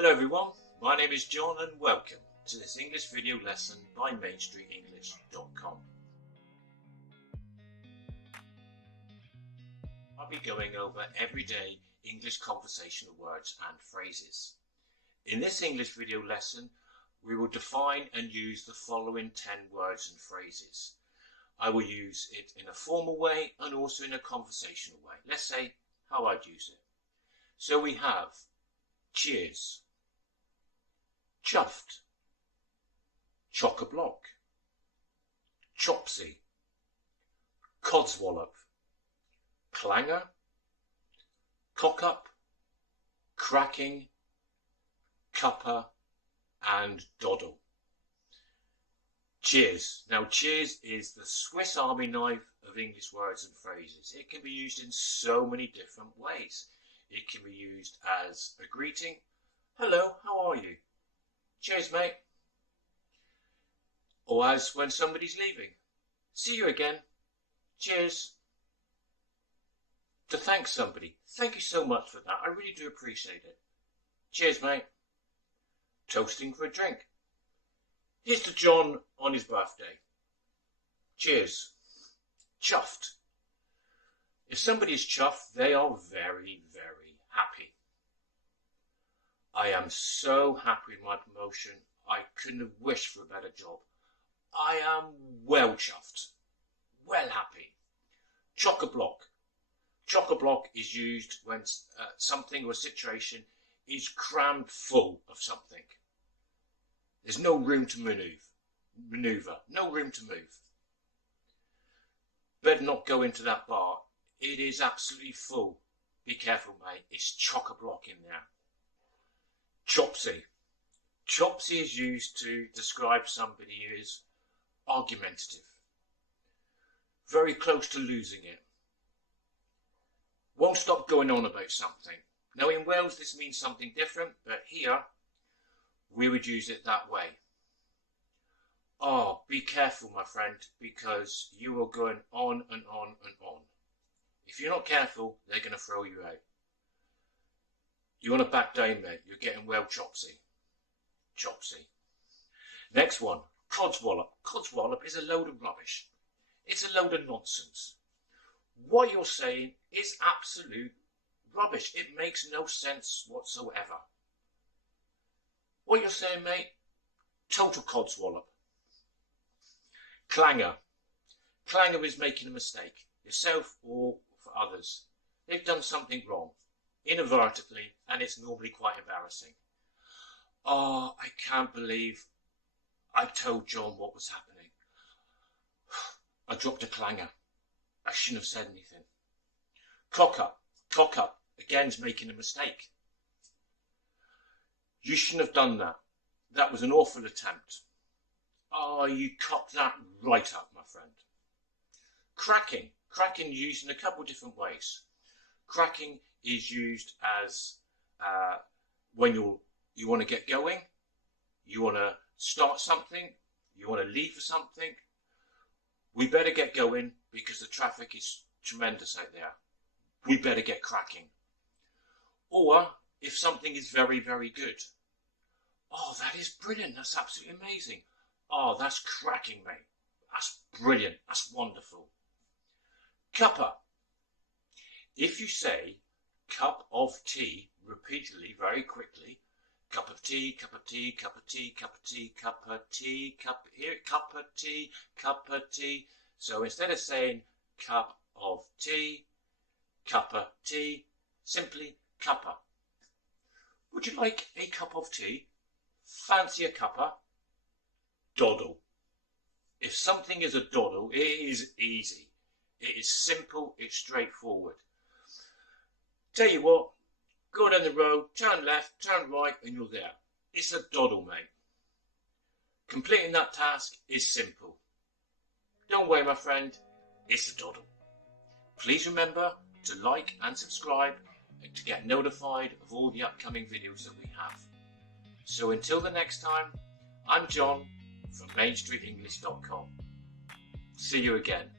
Hello everyone, my name is John and welcome to this English video lesson by mainstreetenglish.com. I'll be going over everyday English conversational words and phrases. In this English video lesson, we will define and use the following 10 words and phrases. I will use it in a formal way and also in a conversational way. Let's say how I'd use it. So we have cheers, chuffed, chock-a-block, Chopsy, Codswallop, Clanger, cock-up, cracking, Cuppa and Doddle. Cheers. Now cheers is the Swiss Army knife of English words and phrases. It can be used in so many different ways. It can be used as a greeting. Hello, how are you? Cheers, mate. Or as when somebody's leaving. See you again. Cheers. To thank somebody. Thank you so much for that. I really do appreciate it. Cheers, mate. Toasting for a drink. Here's to John on his birthday. Cheers. Chuffed. If somebody is chuffed, they are very, very happy. I am so happy with my promotion. I couldn't have wished for a better job. I am well chuffed. Well happy. Chock-a-block. Chock-a-block is used when something or a situation is crammed full of something. There's no room to maneuver, no room to move. Better not go into that bar. It is absolutely full. Be careful, mate. It's chock-a-block in there. Chopsy. Chopsy is used to describe somebody who is argumentative. Very close to losing it. Won't stop going on about something. Now in Wales this means something different, but here we would use it that way. Oh, be careful, my friend, because you are going on and on and on. If you're not careful, they're going to throw you out. You want to back down, mate. You're getting well chopsy. Chopsy. Next one, Codswallop. Codswallop is a load of rubbish. It's a load of nonsense. What you're saying is absolute rubbish. It makes no sense whatsoever. What you're saying, mate, total codswallop. Clanger. Clanger is making a mistake, yourself or for others. They've done something wrong, inadvertently, and it's normally quite embarrassing. Oh, I can't believe I told John what was happening. I dropped a clanger. I shouldn't have said anything. Cock-up. Cock-up, again, is making a mistake. You shouldn't have done that. That was an awful attempt. Oh, you cocked that right up, my friend. Cracking. Cracking is used in a couple of different ways. Cracking is used as when you want to get going, you want to start something, you want to leave for something. We better get going because the traffic is tremendous out there. We better get cracking. Or if something is very, very good. Oh, that is brilliant. That's absolutely amazing. Oh, that's cracking, mate. That's brilliant. That's wonderful. Cuppa. If you say cup of tea repeatedly, very quickly, cup of tea, cup of tea, cup of tea, cup of tea, cup of tea, cup here, cup of tea, cup of tea. So instead of saying cup of tea, cup of tea, simply cuppa. Would you like a cup of tea? Fancy a cuppa? Doddle. If something is a doddle, it is easy. It is simple, it's straightforward. Tell you what, go down the road, turn left, turn right, and you're there. It's a doddle, mate. Completing that task is simple. Don't worry, my friend, it's a doddle. Please remember to like and subscribe and to get notified of all the upcoming videos that we have. So until the next time, I'm John from mainstreetenglish.com. See you again.